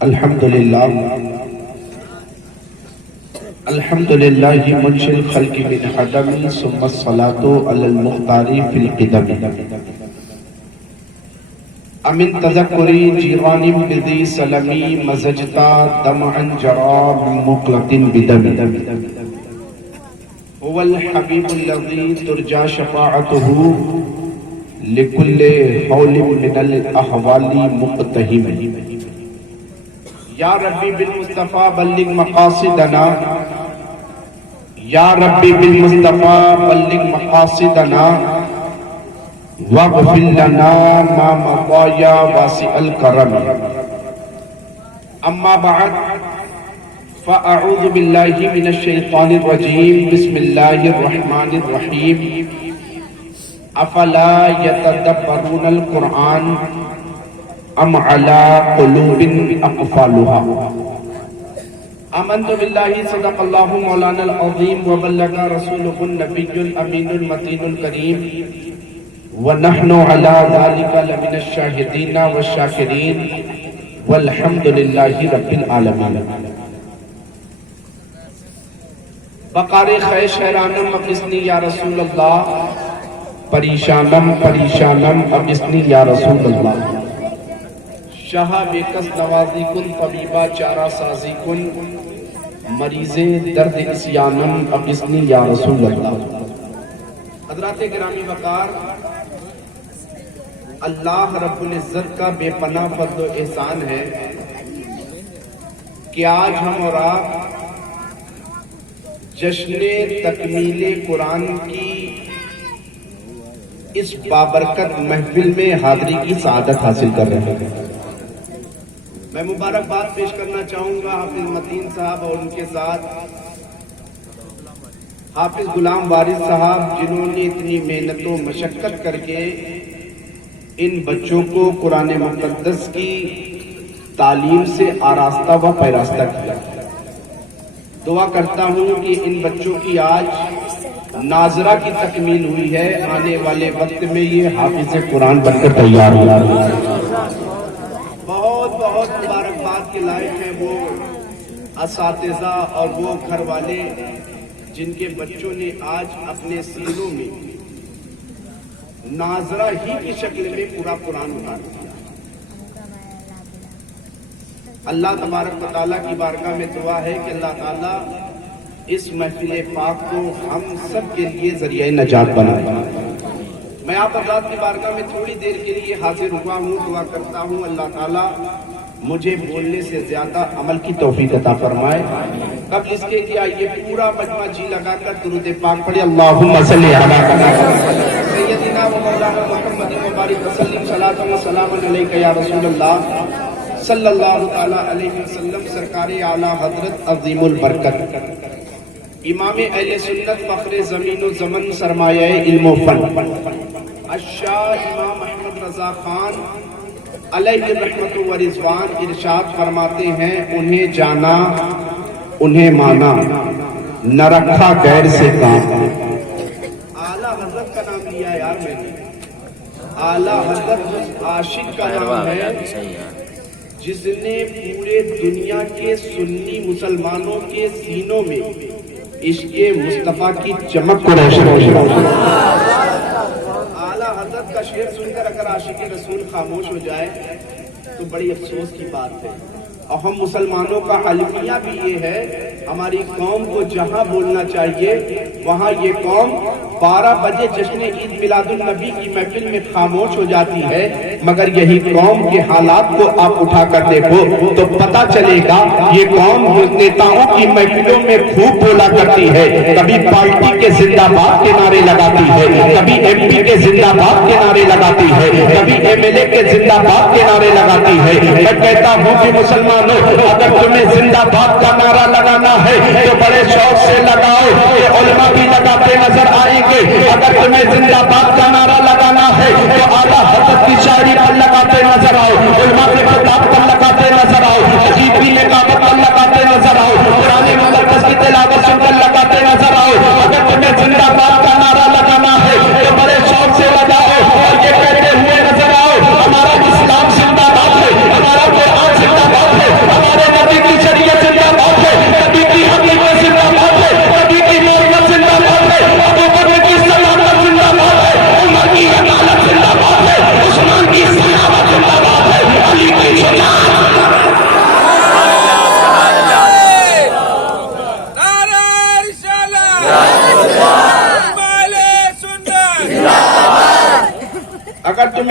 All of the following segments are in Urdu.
الحمدللہ منشی الخلق من عدم ثم الصلاة علی المختار فی القدم امن تذکری جیران بذی سلمی مزجتا دمعا جراب مقلط بدم هو الحبیب الذی ترجا شفاعته لکل حول من الاحوال مقتہم یا ربی بالمصطفیٰ بلغ مقاصدنا یا ربی بالمصطفیٰ بلغ مقاصدنا واغفر لنا ما مضى یا واسع الکرم اما بعد فاعوذ باللہ من الشیطان الرجیم بسم اللہ الرحمن الرحیم افلا یتدبرون القرآن ام علی قلوب اقفالها آمنت باللہ صدق اللہ مولانا العظیم وبلغ رسولہ النبی الامین المتین الکریم ونحن علی ذلک لمن الشاہدین والشاکرین والحمد للہ رب العالمین بقار خیش حیرانم اقسنی یا رسول اللہ پریشانم پریشانم اقسنی یا رسول اللہ شاہ بیکس نوازی کن طبیبہ چارہ سازی کن مریض درد اسیانم اقسنی یا رسول اللہ حضرات گرامی وقار اللہ رب العزت کا بے پناہ فضل و احسان ہے کہ آج ہم اور آپ جشن تکمیل قرآن کی اس بابرکت محفل میں حاضری کی سعادت حاصل کر رہے ہیں میں مبارکباد پیش کرنا چاہوں گا حافظ متین صاحب اور ان کے ساتھ حافظ غلام وارث صاحب جنہوں نے اتنی محنت و مشقت کر کے ان بچوں کو قرآن مقدس کی تعلیم سے آراستہ و پیراستہ کیا دعا کرتا ہوں کہ ان بچوں کی آج ناظرہ کی تکمیل ہوئی ہے آنے والے وقت میں یہ حافظ قرآن بن کر تیار ہو بہت بہت مبارکباد کے لائق ہیں وہ اساتذہ اور وہ گھر والے جن کے بچوں نے آج اپنے سینوں میں ناظرہ ہی کی شکل میں پورا قرآن اتار دیا اللہ تبارک و تعالیٰ کی بارگاہ میں دعا ہے کہ اللہ تعالیٰ اس محفل پاک کو ہم سب کے لیے ذریعہ نجات بنائے میں آپ حضرات کی بارگاہ میں تھوڑی دیر کے لیے حاضر ہوا ہوں دعا کرتا ہوں اللہ تعالیٰ مجھے بولنے سے زیادہ عمل کی توفیق عطا فرمائے قبل اس کے کہ آئیے پورا مجمع جی لگا کر درود پاک پڑھے اللہم صلی علی سیدنا و مولانا محمد مبارک وسلم صلاۃ و سلام علیک یا رسول اللہ صلی اللہ تعالی علیہ وسلم سرکار اعلیٰ حضرت عظیم البرکت امام اہل سنت فخر زمین و زمن سرمایہ علم و فن الشاہ امام احمد رضا خان علیہ رحمت و رضوان ارشاد فرماتے ہیں انہیں جانا انہیں مانا نہ رکھا غیر سے کام اعلیٰ حضرت کا نام لیا یار میں نے اعلیٰ حضرت عاشق کا نام ہے جس نے پورے دنیا کے سنی مسلمانوں کے سینوں میں عشق مصطفیٰ کی چمک کو روشن اعلیٰ حضرت کا شعر سن کر اگر عاشق رسول خاموش ہو جائے تو بڑی افسوس کی بات ہے اور ہم مسلمانوں کا حلمیہ بھی یہ ہے ہماری قوم کو جہاں بولنا چاہیے وہاں یہ قوم 12 بجے جشن عید میلاد النبی کی محفل میں خاموش ہو جاتی ہے مگر یہی قوم کے حالات کو آپ اٹھا کر دیکھو تو پتا چلے گا یہ قوم نیتاؤں کی محفلوں میں خوب بولا کرتی ہے کبھی پارٹی کے زندہ باد کے نعرے لگاتی ہے کبھی ایم پی کے زندہ باد کے نعرے لگاتی ہے کبھی ایم ایل اے کے زندہ باد کے نعرے لگاتی ہے میں کہتا ہوں کہ مسلمانوں اگر تمہیں زندہ باد کا نعرہ لگانا ہے تو بڑے شوق سے لگاؤ یہ علماء بھی لگاتے نظر آئیں گے اگر تمہیں زندہ باد کا نعرہ لگانا ہے تو اعلیٰ حضرت کی شاعری پر لگاتے نظر آؤ علماء کے خطاب پر لگاتے نظر آؤ عجیب کی نقابت پر لگاتے نظر آؤ قرآن مقدس کی تلاوت سن کر لگاتے نظر آؤ اگر تمہیں زندہ باد کا نعرہ لگانا ہے تو بڑے شوق سے لگاؤ اور یہ کہتے ہوئے نظر آؤ ہمارا اسلام زندہ باد ہے ہمارا قرآن زندہ باد ہے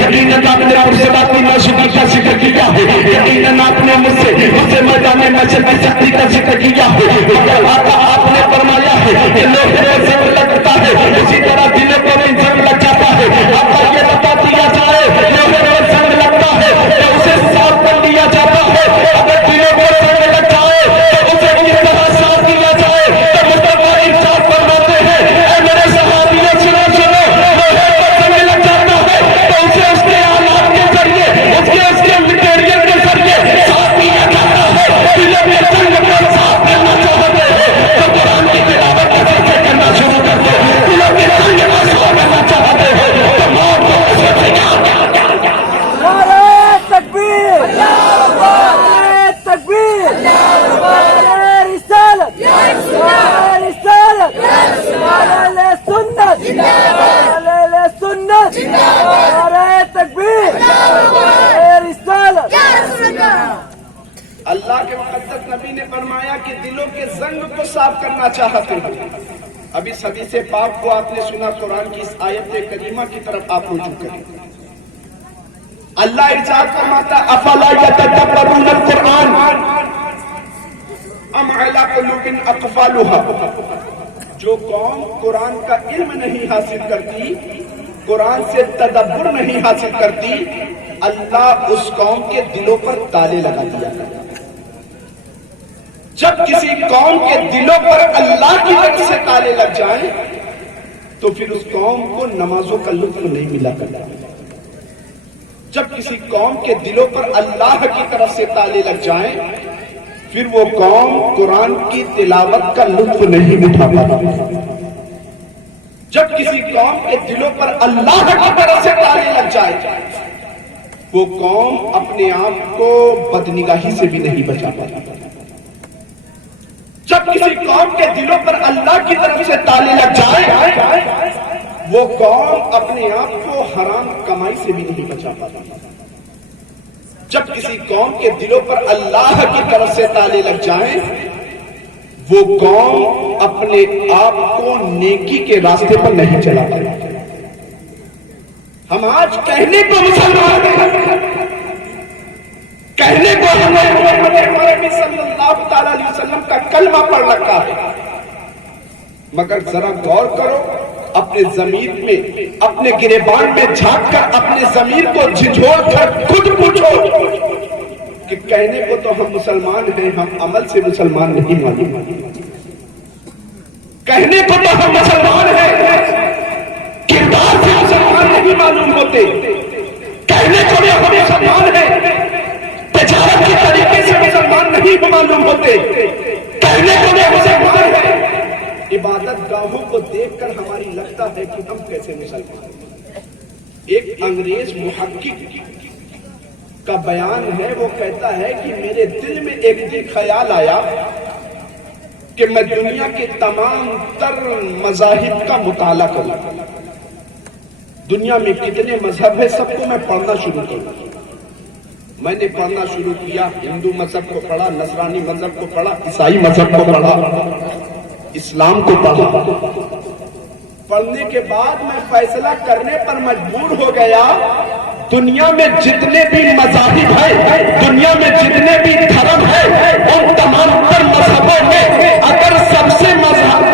یقیناً آپ نے مرسلاتی معشوقی کا ذکر کیا ہے، یقیناً آپ نے مجھ سے میدان محشر کی سختی کا ذکر کیا ہے، مگر آقا آپ نے فرمایا ہے کہ لوہے پر زنگ لگتا ہے اسی طرح دلوں پر بھی زنگ لگ جاتا ہے۔ آقا یہ بتا دیا جائے لوہے پر زنگ لگتا ہے تو اسے صاف کر دیا جاتا ہے، اگر دلوں پر زنگ لگ جائے تو اسے کس طرح صاف کیا جائے؟ تو مصطفیٰ ارشاد فرماتے ہیں اے میرے صحابیوں سنو سنو، لوہے پر زنگ لگ جاتا ہے تو اسے اس کے آلات کے ذریعے اس کے مٹیریل کے ذریعے صاف کیا جاتا ہے۔ دلوں میں زنگ کو صاف کرنا چاہتے ہیں تو قرآن کی تلاوت کثرت سے کرنا شروع کر دو، دلوں میں زنگ کو صاف کرنا چاہتے ہیں تو موت کو کثرت سے یاد نعرہ تکبیر، نعرہ تکبیر، نعرہ رسالت، نعرہ رسالت، نعرہ سنت، نعرہ سنت، نعرہ تکبیر، نعرہ رسالت۔ اللہ کے مقدس نبی نے فرمایا کہ دلوں کے زنگ کو صاف کرنا چاہتے ہیں۔ ابھی حدیث پاک کو آپ نے سنا، قرآن کی اس آیت کریمہ کی طرف آپ رجوع کریں۔ اللہ ارشاد فرماتا افلا یتدبرون القرآن ام علی قلوب اقفالها، جو قوم قرآن کا علم نہیں حاصل کرتی، قرآن سے تدبر نہیں حاصل کرتی، اللہ اس قوم کے دلوں پر تالے لگا دیا۔ جب کسی قوم کے دلوں پر اللہ کی طرف سے تالے لگ جائیں تو پھر اس قوم کو نمازوں کا لطف نہیں ملا کرتا۔ جب کسی قوم کے دلوں پر اللہ کی طرف سے تالے لگ جائیں پھر وہ قوم قرآن کی تلاوت کا لطف نہیں اٹھا پاتا۔ جب کسی قوم کے دلوں پر اللہ کی طرف سے تالے لگ جائے وہ قوم اپنے آپ کو بدنگاہی سے بھی نہیں بچا پاتا۔ جب کسی قوم کے دلوں پر اللہ کی طرف سے تالے لگ جائے وہ قوم اپنے آپ کو حرام کمائی سے بھی نہیں بچا پاتا۔ جب کسی قوم کے دلوں پر اللہ کی طرف سے تالے لگ جائیں وہ قوم اپنے آپ کو نیکی کے راستے پر نہیں چلا پاتا۔ ہم آج کہنے کو مسلمان ہیں، کہنے کو ہم نے محمد عربی صلی اللہ تعالی علیہ وسلم کا کلمہ پڑھ رکھا ہے، مگر ذرا غور کرو اپنے ضمیر میں، اپنے گریبان میں جھانک کر اپنے ضمیر کو جھنجھوڑ کر خود پوچھو کہ کہنے کو تو ہم مسلمان ہیں، ہم عمل سے مسلمان نہیں معلوم۔ کہنے کو تو ہم مسلمان ہیں، کردار سے مسلمان نہیں معلوم ہوتے۔ کہنے کو بھی ہم مسلمان ہیں، تجارت کے طریقے سے مسلمان نہیں معلوم ہوتے۔ کہنے کو بھی مسلمان ہیں، عبادت گاہوں کو دیکھ کر ہماری لگتا ہے کہ ہم کیسے مسلمان ہیں۔ ایک انگریز محقق کا بیان ہے، وہ کہتا ہے کہ میرے دل میں ایک دن خیال آیا کہ میں دنیا کے تمام تر مذاہب کا مطالعہ کروں، دنیا میں کتنے مذہب ہیں سب کو میں پڑھنا شروع کروں۔ میں نے پڑھنا شروع کیا، ہندو مذہب کو پڑھا، نصرانی مذہب کو پڑھا، عیسائی مذہب کو پڑھا، اسلام کو پڑھا۔ پڑھنے کے بعد میں فیصلہ کرنے پر مجبور ہو گیا دنیا میں جتنے بھی مذاہب ہیں، دنیا میں جتنے بھی دھرم ہیں، ان تمام تر مذہبوں میں اگر سب سے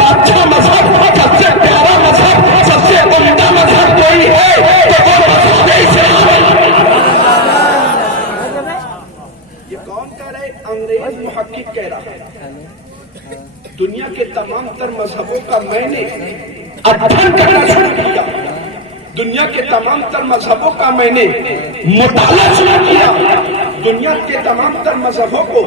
اچھا مذہب، سب سے پیارا مذہب، سب سے عمدہ مذہب کوئی ہے تو وہ مذہب اسلام ہے۔ یہ کون کہہ رہے؟ انگریز محقق کہہ رہا ہے۔ دنیا کے تمام تر مذہبوں کا میں نے ادھین کرنا شروع کیا، دنیا کے تمام تر مذہبوں کا میں نے مطالعہ شروع کیا، دنیا کے تمام تر مذہبوں کو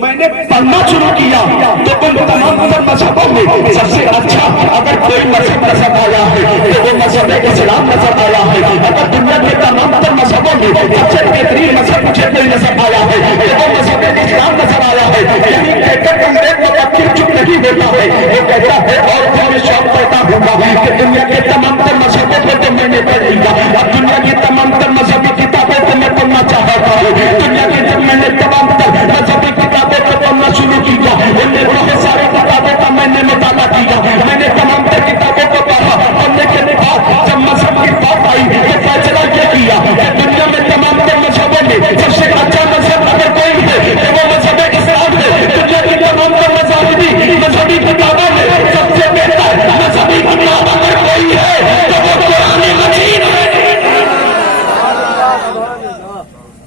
میں نے پڑھنا شروع کیا، تو ان تمام تر مذہبوں میں سب سے اچھا اگر کوئی مذہب نظر آیا ہے تو وہ مذہب اسلام نظر آیا ہے۔ اگر دنیا کے تمام تر مذہبوں میں سب سے بہترین مذہب مجھے کوئی نظر آیا ہے تو وہ مذہب اسلام نظر آیا ہے۔ یعنی کہہ کر انگریز مفکر چپ نہیں ہوتا ہے، وہ کہتا ہے اور پھر میں شوق کرتا ہوں کہ دنیا کے تمام تر مذہبوں کو تو میں نے پڑھ لیا، اب دنیا کی تمام تر مذہبی کتابیں تو میں پڑھنا چاہتا ہوں۔ دنیا کی جب میں نے تمام تر مذہبی کتابیں کو پڑھنا شروع کیا، ان میں بہت ساری کتابوں کا میں نے مطالعہ کیا، میں نے تمام تر کتابوں کو پڑھا۔ پڑھنے کے بعد جب مذہب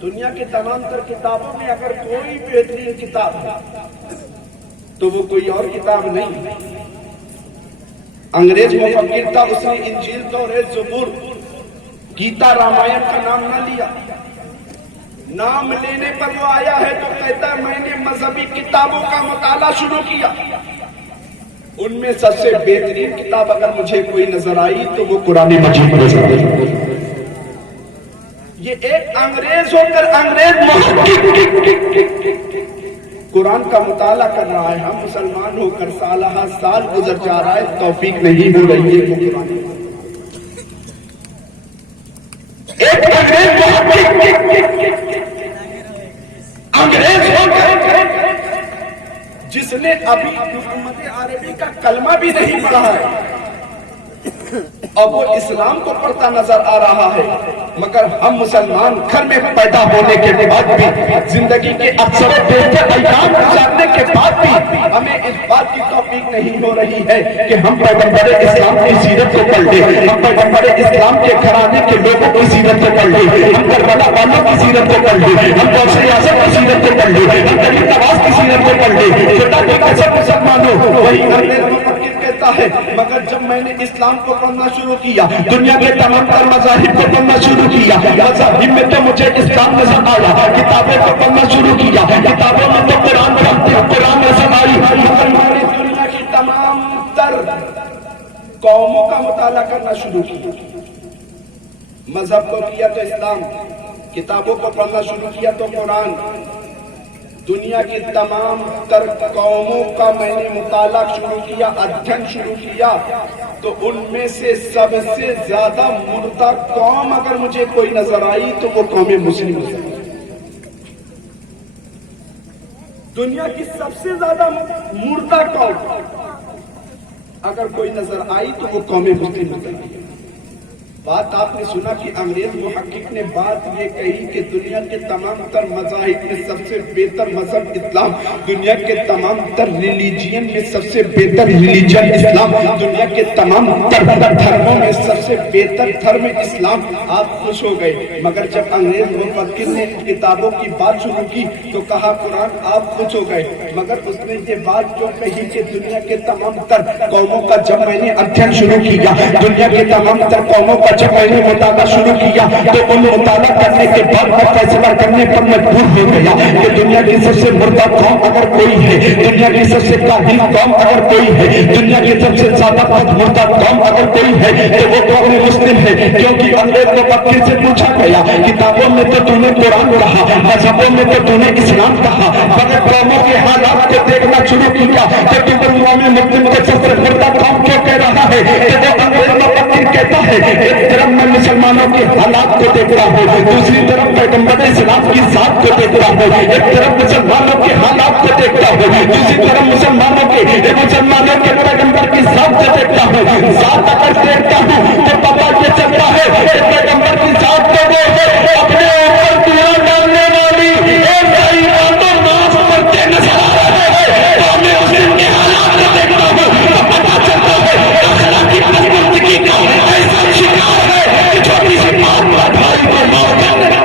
دنیا کی تمام تر کتابوں میں اگر کوئی بہترین کتاب ہے تو وہ کوئی اور کتاب نہیں. انگریز مفکر تھا، اس نے انجیل، توریت، زبور، گیتا، رامائن کا نام نہ لیا. نام لینے پر وہ آیا ہے تو کہتا ہے میں نے مذہبی کتابوں کا مطالعہ شروع کیا. ان میں سب سے بہترین کتاب اگر مجھے کوئی نظر آئی تو وہ قرآن مجید نظر آئی. یہ ایک انگریز ہو کر قرآن کا مطالعہ کر رہا ہے. ہم مسلمان ہو کر سالہ سال گزر جا رہا ہے، توفیق نہیں ہو رہی ہے. ایک انگریز ہو کر جس نے ابھی محمد عربی کا کلمہ بھی نہیں پڑھا ہے اور وہ اسلام کو پڑھتا نظر آ رہا ہے، مگر ہم مسلمان گھر میں پیدا ہونے کے بعد بھی، زندگی کے اکثر بہتر ایام گزارنے کے بعد بھی ہمیں اس بات کی توفیق نہیں ہو رہی ہے کہ ہم پیغمبر اسلام کی سیرت کو پڑھ لیں، ہم پیغمبر اسلام کے گھرانے کے لوگوں کی سیرت کو پڑھ لیں، ہم کربلا والوں کی سیرت کو پڑھ لیں، ہم غوث اعظم کی سیرت کو پڑھ لیں، ہم غریب نواز کی سیرت کو پڑھ لیں. خدا کے قسم مسلمانوں، وہی کہتا ہے مگر جب میں نے اسلام کو پڑھنا شروع کیا، دنیا کے تمام تر مذاہب کو پڑھنا شروع کیا، مذاہب میں تو مجھے اسلام نظر آیا. کتابوں کو پڑھنا شروع کیا، کتابوں میں تو قرآن نظر آئی. ہماری دنیا کی تمام تر قوموں کا مطالعہ کرنا شروع کیا. مذہب کو کیا تو اسلام، کتابوں کو پڑھنا شروع کیا تو قرآن. دنیا کی تمام تر قوموں کا میں نے مطالعہ شروع کیا، ادھین شروع کیا، تو ان میں سے سب سے زیادہ مردہ قوم اگر مجھے کوئی نظر آئی تو وہ قوم مسلم ہے. دنیا کی سب سے زیادہ مردہ قوم اگر کوئی نظر آئی تو وہ قوم مسلم ہے. بات آپ نے سنا کہ انگریز محقق نے بات یہ کہی کہ دنیا کے تمام تر مذاہب میں سب سے بہتر مذہب اسلام، دنیا کے تمام تر ریلیجین میں سب سے بہتر ریلیجن اسلام، دنیا کے تمام تر دھرموں میں سب سے بہتر دھرم اسلام. آپ خوش ہو گئے، مگر جب انگریز مفکر نے کتابوں کی بات شروع کی تو کہا قرآن. آپ خوش ہو گئے، مگر اس نے یہ بات جو کہی کہ دنیا کے تمام تر قوموں کا جب میں نے ادھین شروع کیا، دنیا کے تمام تر قوموں کا جب میں نے مطالعہ شروع کیا تو ان مطالعہ کرنے کے بعد میں فیصلہ کرنے پر مجبور ہو گیا کہ دنیا کی سب سے مردہ قوم اگر کوئی ہے، دنیا کی سب سے کاہل قوم اگر کوئی ہے، دنیا کی سب سے زیادہ مردہ قوم اگر کوئی ہے تو وہ قوم مسلم ہے. کیونکہ انگریز مفکر سے پوچھا گیا کتابوں میں تو تم نے قرآن کہا، مذہبوں میں تو تم نے اسلام کہا، مگر قوموں کے حالات کو دیکھنا شروع کیا کہ تم قوم مسلم کو سب سے مردہ قوم کیوں کہہ رہا ہے. تو وہ انگریز مفکر کہتا ہے ایک طرف میں مسلمانوں کے حالات کو دیکھتا ہوں، دوسری طرف پیغمبر اسلام کی ذات کو دیکھتا ہوں. ایک طرف مسلمانوں کے حالات کو دیکھتا ہوں، دوسری طرف مسلمانوں کے پیغمبر کی ذات کو دیکھتا ہوں. ذات اگر دیکھتا ہوں تو پتہ یہ چلتا ہے کہ پیغمبر کی ذات کو وہ ہے اپنے اوپر دیا ڈالنے والی ایک بڑی بات اور ناز کرتے نظر آ رہے ہیں. تو میں مسلم کے حالات کو دیکھتا ہوں تو پتہ چلتا ہے اخلاقی پرورتگی کا ایسا شکار ہے کہ چھوٹی سی بات پر بھائی کو مار دیتا ہے.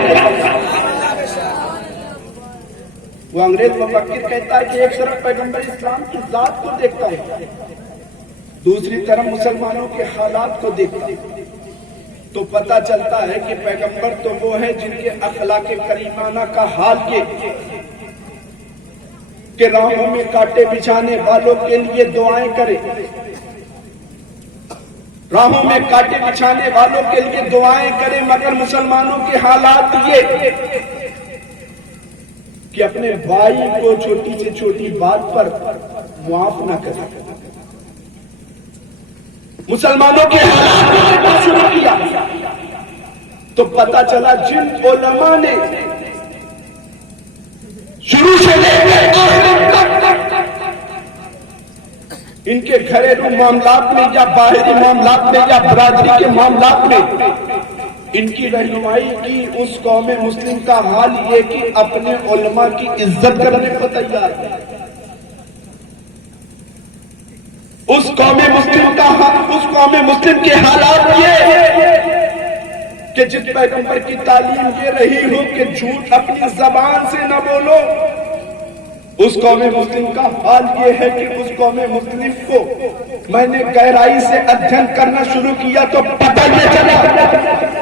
وہ انگریز مفکر کہتا ہے کہ ایک طرف پیغمبر اسلام کی ذات کو دیکھتا ہے، دوسری طرف مسلمانوں کے حالات کو دیکھتا ہے، تو پتہ چلتا ہے کہ پیغمبر تو وہ ہے جن کے اخلاق کریمانہ کا حال یہ کہ راہوں میں کانٹے بچھانے والوں کے لیے دعائیں کرے، راہوں میں کانٹے بچھانے والوں کے لیے دعائیں کرے، مگر مسلمانوں کے حالات یہ کہ اپنے بھائی کو چھوٹی سے چھوٹی بات پر معاف نہ کرے. مسلمانوں کے حالات کو شروع کیا تو پتہ چلا جن علماء نے شروع سے لے کر ان کے گھریلو معاملات میں یا باہری معاملات میں یا برادری کے معاملات میں ان کی رہنمائی کی اس قوم مسلم کا حال یہ کہ اپنے علماء کی عزت کرنے کو تیار ہے. اس قوم مسلم کے حالات یہ کہ جس پیغمبر کی تعلیم یہ رہی ہو کہ جھوٹ اپنی زبان سے نہ بولو، اس قوم مسلم کا حال یہ ہے کہ اس قوم مسلم کو میں نے گہرائی سے ادھین کرنا شروع کیا تو پتہ یہ چلا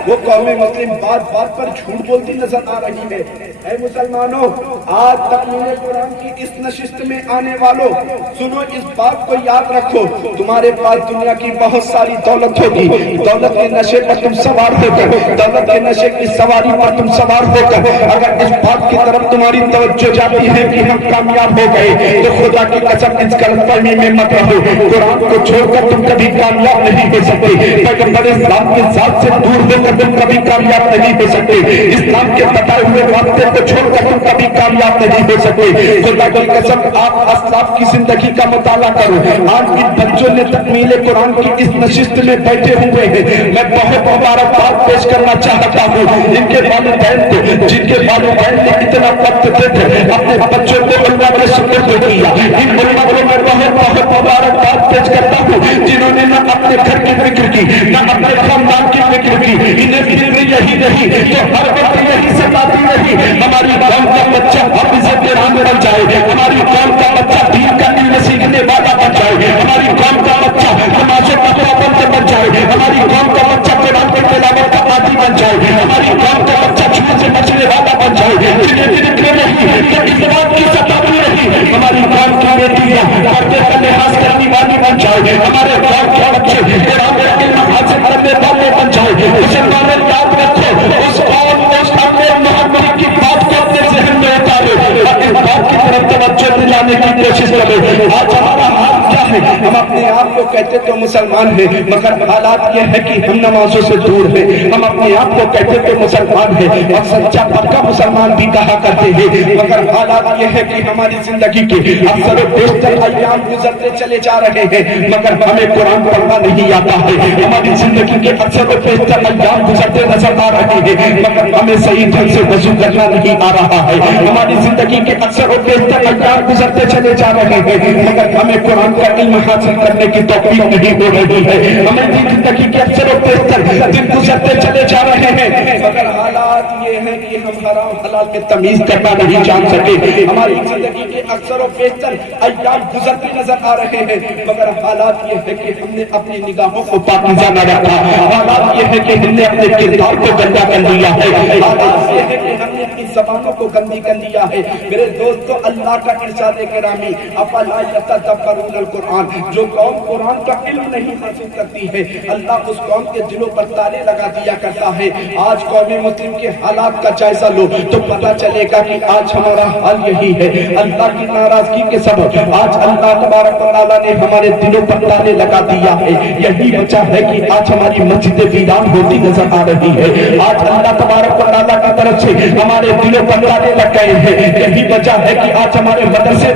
وہ قوم مسلم بات بات پر جھوٹ بولتی نظر آ رہی ہے۔ اے مسلمانوں، آج تکمیل قرآن کی اس نشست میں آنے والوں، سنو اس بات کو یاد رکھو، تمہارے پاس دنیا کی بہت ساری دولت ہوگی، دولت کے نشے پر تم سوار ہو کر، دولت کے نشے کی سواری پر تم سوار ہو کر اگر اس بات کی طرف تمہاری توجہ جاتی ہے کہ ہم کامیاب ہو گئے تو خدا کی قسم اس غلط فہمی میں مت رہو، قرآن کو چھوڑ کر تم کبھی کامیاب نہیں ہو سکتے، پیغمبر اسلام کے ذات سے دور ہو کر تم کبھی کامیاب نہیں ہو سکتے، اسلام کے بتائے ہوئے راستے کو چھوڑ کر تم کبھی کامیاب نہیں ہو سکتے۔ خدا کی قسم آپ اسلاف کی زندگی کا مطالعہ کرو، آج ان بچوں نے تکمیل قرآن کی اس نشست میں بیٹھے ہوئے ہیں، میں بہت مبارکباد پیش کرنا چاہتا ہوں ان کے والدین کو، جن کے والدین نے اتنا وقت دے کر اپنے بچوں کو اللہ کے سپرد کیا، ان علماء کو میں بہت مبارکباد پیش کرتا ہوں جنہوں نے نہ اپنے گھر کی فکر کی نہ اپنے خاندان کی فکر کی، انہیں فکر یہی رہی تو ہر وقت یہی ستاتی رہی ہماری قوم کا بچہ حافظ قرآن بن جائے، ہماری قوم کا بچہ دین کا علم سیکھنے والا بن جائے، ہماری قوم کا بچہ نمازوں کا پابند بن جائے، ہماری قوم کا بچہ قرآن کی تلاوت کا عادی بن جائے، ہماری قوم کا بچہ جھوٹ سے بچنے والا بن جائے، جنہیں فکر نہیں تو اس بات کی ستاتی رہی ہماری قوم کی بیٹیاں پردے کا لحاظ کرنے والی بن جائے، ہمارے قوم کے بچے قرآن کا علم حاصل کرنے والے بن جائے۔ مسلمانوں یاد رکھو، اس قوم اس امر محمد کی بات کو اپنے ذہن میں اتارو اور اس بات کی طرف توجہ دلانے کی کوشش کرو۔ آج ہمارا حال کیا ہے؟ ہم اپنے آپ کو کہتے تو مسلمان ہیں مگر حالات یہ ہے کہ ہم نمازوں سے دور ہیں، ہم اپنے آپ کو کہتے تو مسلمان ہیں اور سچا پکا مسلمان بھی کہا کرتے ہیں، مگر حالات یہ ہے کہ ہماری زندگی کے اکثر و بیشتر ایام گزرتے چلے جا رہے ہیں مگر ہمیں قرآن پڑھنا نہیں آتا ہے، ہماری زندگی کے اکثر و بیشتر ایام گزرتے نظر آ رہے ہیں مگر ہمیں صحیح ڈھنگ سے وضو کرنا نہیں آ رہا ہے، ہماری زندگی کے اکثر و بیشتر ایام گزرتے چلے جا رہے ہیں مگر ہمیں قرآن کا علم حاصل کرنے کی توفیق نہیں ہو رہی ہے، ہماری زندگی کے اکثر و بیشتر دن گزرتے چلے جا رہے ہیں مگر حالات یہ ہیں کہ ہم حرام حلال میں تمیز کرنا نہیں جان سکے، ہماری زندگی کے اکثر و بیشتر ایام گزرتے نظر آ رہے ہیں مگر حالات یہ ہے کہ ہم نے اپنی نگاہوں کو پاکیزہ نہ رکھا، حالات یہ ہے کہ ہم نے اپنے کردار کو گندا کر لیا ہے، حالات یہ ہے کہ ہم نے اپنی زبانوں کو گندی کر لیا ہے۔ میرے دوستو، اللہ کا ارشاد گرامی افلا یتدبرون القرآن، جو قوم قرآن کا علم نہیں حاصل کرتی ہے اللہ اس قوم کے دلوں پر تالے لگا دیا کرتا ہے۔ آج قوم مسلم کے حالات کا جائزہ لو تو پتہ چلے گا کہ آج ہمارا حال یہی ہے، اللہ کی ناراضگی کے سبب آج اللہ تبارک و تعالیٰ نے ہمارے دلوں پر تالے لگا دیا ہے، یہی وجہ ہے کہ آج ہماری مسجدیں ویران ہوتی نظر آ رہی ہے، آج اللہ تبارک و تعالیٰ کی طرف سے ہمارے دلوں پر تالے لگ گئے ہیں، یہی وجہ ہے کہ آج ہمارے مدرسے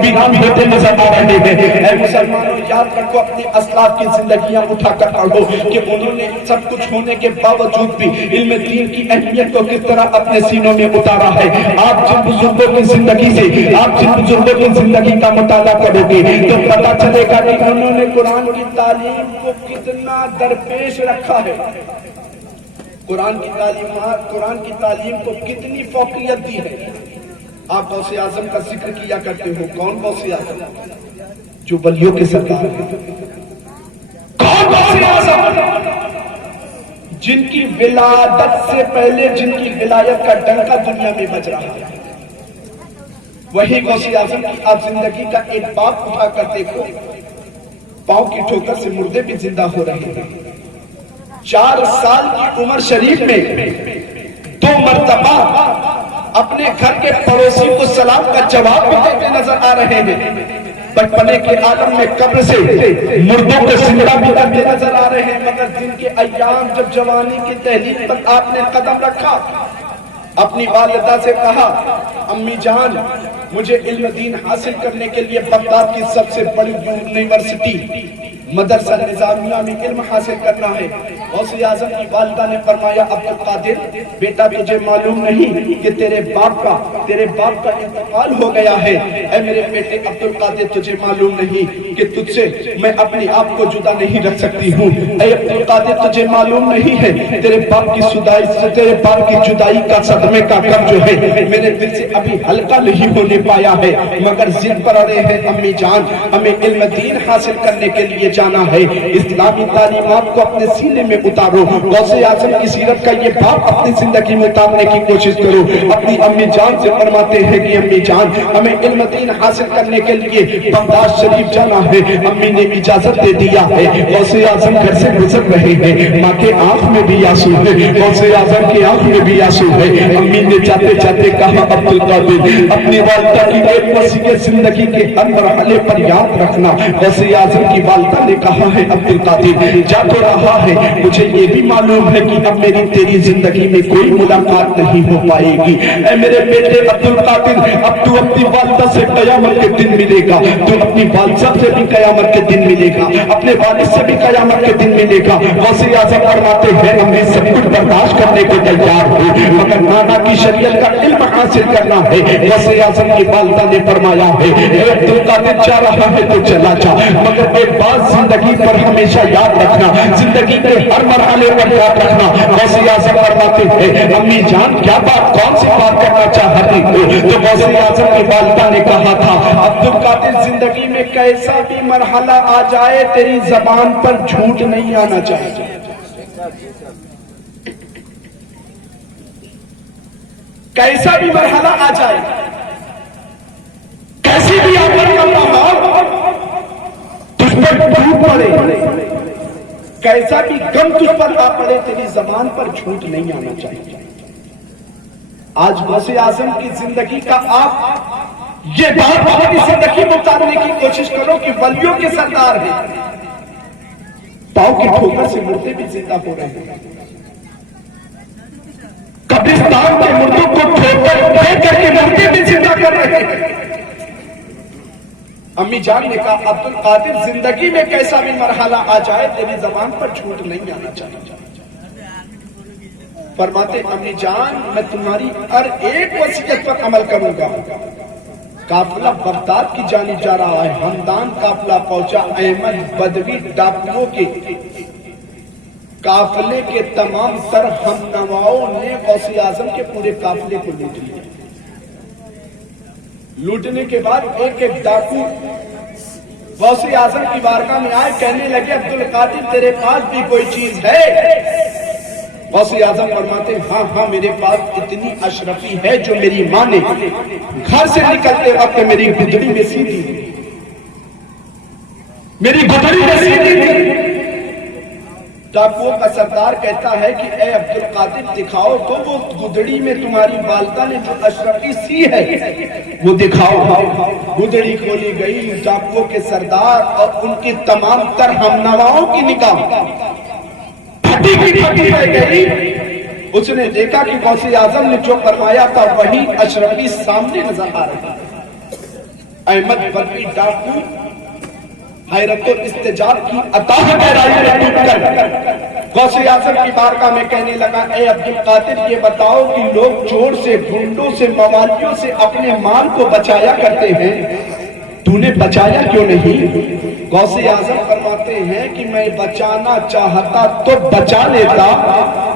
ویران ہوتے نظر آ رہے ہیں۔ اے مسلمانوں یاد رکھو، اپنے اسلاف کی زندگیاں اٹھا کر پڑھو کہ انہوں نے سب کچھ ہونے کے باوجود بھی علم دین کی اہمیت کو کس طرح اپنے سینوں میں اتارا ہے۔ آپ جن بزرگوں کی زندگی سے آپ جن بزرگوں کی زندگی کا مطالعہ کرو گے تو پتہ چلے گا کہ انہوں نے قرآن کی تعلیم کو کتنا درپیش رکھا ہے، قرآن کی تعلیم کو کتنی فوقیت دی ہے۔ آپ غوث اعظم کا ذکر کیا کرتے ہو، کون غوث اعظم؟ جو ولیوں کے سردار ہیں۔ کون غوث اعظم؟ جن کی ولادت سے پہلے جن کی ولایت کا ڈنکا دنیا میں بج رہا ہے، وہی غوث اعظم کی آپ زندگی کا ایک باب اٹھا کر دیکھو، پاؤں کی ٹھوکر سے مردے بھی زندہ ہو رہے ہیں۔ 4 سال کی عمر شریف میں 2 مرتبہ اپنے گھر کے پڑوسی کو سلام کا جواب بھی دیتے نظر آ رہے ہیں، بچپنے کے عالم میں قبر سے مردوں کو زندہ بھی کرتے نظر آ رہے ہیں، مگر دن کے ایام جب جوانی کی تحلیل پر آپ نے قدم رکھا، اپنی والدہ سے کہا امی جان مجھے علم دین حاصل کرنے کے لیے بغداد کی سب سے بڑی یونیورسٹی مدرسہ نظامیہ میں علم حاصل کرنا ہے، غوث اعظم کی والدہ نے فرمایا عبد القادر بیٹا تجھے معلوم نہیں کہ تیرے باپ کا انتقال ہو گیا ہے؟ اے میرے بیٹے عبد القادر تجھے معلوم نہیں کہ تجھ سے میں اپنے آپ کو جدا نہیں رکھ سکتی ہوں؟ اے عبد القادر تجھے معلوم نہیں ہے تیرے باپ کی جدائی کا صدمے کا غم جو ہے میرے دل سے ابھی ہلکا نہیں ہونے پایا ہے، مگر ضد پر اڑے ہیں امی جان ہمیں علم دین حاصل کرنے کے لیے جانا ہے، اسلامی تعلیمات کو اپنے سینے میں اتارو۔ غوث اعظم کی سیرت کا یہ باب اپنی زندگی میں اتارنے کی کوشش کرو۔ اپنی امی جان سے فرماتے ہیں کہ امی جان ہمیں علم دین حاصل کرنے کے لیے بغداد شریف جانا ہے، امی نے اجازت دے دیا ہے۔ غوث اعظم گھر سے گزر رہے ہیں، ماں کے آنکھ میں بھی آنسو ہے، غوث اعظم کی آنکھ میں بھی آنسو ہے۔ امی نے جاتے جاتے کہا عبد القادر اپنی والدہ کی ایک وصیت زندگی کے ہر مرحلے پر یاد رکھنا۔ غوث اعظم کی والدہ نے کہا ہے عبد القادر جا تو رہا ہے، مجھے یہ بھی معلوم ہے کہ اب میری تیری زندگی میں کوئی ملاقات نہیں ہو پائے گی۔ اے میرے بیٹے عبد القادر اب تو اپنی والدہ سے قیامت کے دن ملے گا، تو اپنی والدہ سے بھی قیامت کے دن ملے گا، اپنے والد سے بھی قیامت کے دن ملے گا۔ غوث اعظم فرماتے ہیں ہم نے سب کچھ برداشت کرنے کو تیار ہو، مگر نانا کی شریعت کا علم حاصل کرنا ہے۔ غوث اعظم کی والدہ نے فرمایا ہے اے عبد القادر جا رہا ہے تو چلا جا، مگر ایک بات زندگی پر ہمیشہ یاد رکھنا، زندگی کے ہر مرحلے پر یاد رکھنا۔ غوث اعظم فرماتے ہیں امی جان کیا بات، کون سی بات کرنا چاہتی ہو؟ تو غوث اعظم کی والدہ نے کہا تھا عبد القادر زندگی میں کیسا بھی مرحلہ آ جائے تیری زبان پر جھوٹ نہیں آنا چاہیے۔ کیسا بھی مرحلہ آ جائے، کیسی بھی آفت کا ماحول تجھ پر ٹوٹ پڑے، کیسا بھی غم تجھ پر آ پڑے، تیری زبان پر جھوٹ نہیں آنا چاہیے۔ آج غوث اعظم کی زندگی کا آپ یہ بات اپنی زندگی میں اتارنے کی کوشش کرو کہ ولیوں کے سردار ہیں، پاؤں کی ٹھوکر سے مردے بھی زندہ ہو رہے ہیں، قبرستان کے مردوں کو ٹھوکر دے کر کے مردے بھی زندہ کر رہے ہیں۔ امی جان نے کہا عبد القادر زندگی میں کیسا بھی مرحلہ آ جائے تیری زبان پر جھوٹ نہیں آنا چاہیے۔ فرماتے امی جان میں تمہاری ہر ایک وصیت پر عمل کروں گا۔ قافلہ بغداد کی جانب جا رہا ہے، ہمدان قافلہ پہنچا، احمد بدوی ڈاکوؤں کے قافلے کے تمام تر ہمنواؤں نے غوث اعظم کے پورے قافلے کو لوٹ لیا۔ لوٹنے کے بعد ایک ایک ڈاکو غوث اعظم کی بارگاہ میں آئے، کہنے لگے عبد القادر تیرے پاس بھی کوئی چیز ہے؟ غوث اعظم فرماتے ہاں ہاں میرے پاس اتنی اشرفی ہے جو میری ماں نے گھر سے نکلتے وقت میری گدڑی میں سی تھی، میری گدڑی میں سی تھی۔ ڈاکوؤں کا سردار کہتا ہے کہ اے عبد القادر دکھاؤ تو وہ گدڑی میں تمہاری والدہ نے جو اشرفی سی ہے وہ دکھاؤ۔ گدڑی کھولی گئی، ڈاکوؤں کے سردار اور ان کی تمام تر ہمنواؤں کی نگاہ پھٹی کی پھٹی رہ گئی۔ اس نے دیکھا کہ غوث اعظم نے جو فرمایا تھا وہی اشرفی سامنے نظر آ رہی۔ احمد بدوی ڈاکو حیرت و استجاب کی اتاہ گہرائی میں ڈوب کر غوث اعظم کی بارگاہ میں کہنے لگا اے عبد القادر یہ بتاؤ کہ لوگ چور سے، گنڈوں سے، موالیوں سے اپنے مال کو بچایا کرتے ہیں، تو نے بچایا کیوں نہیں؟ غوث اعظم فرماتے ہیں کہ میں بچانا چاہتا تو بچا لیتا،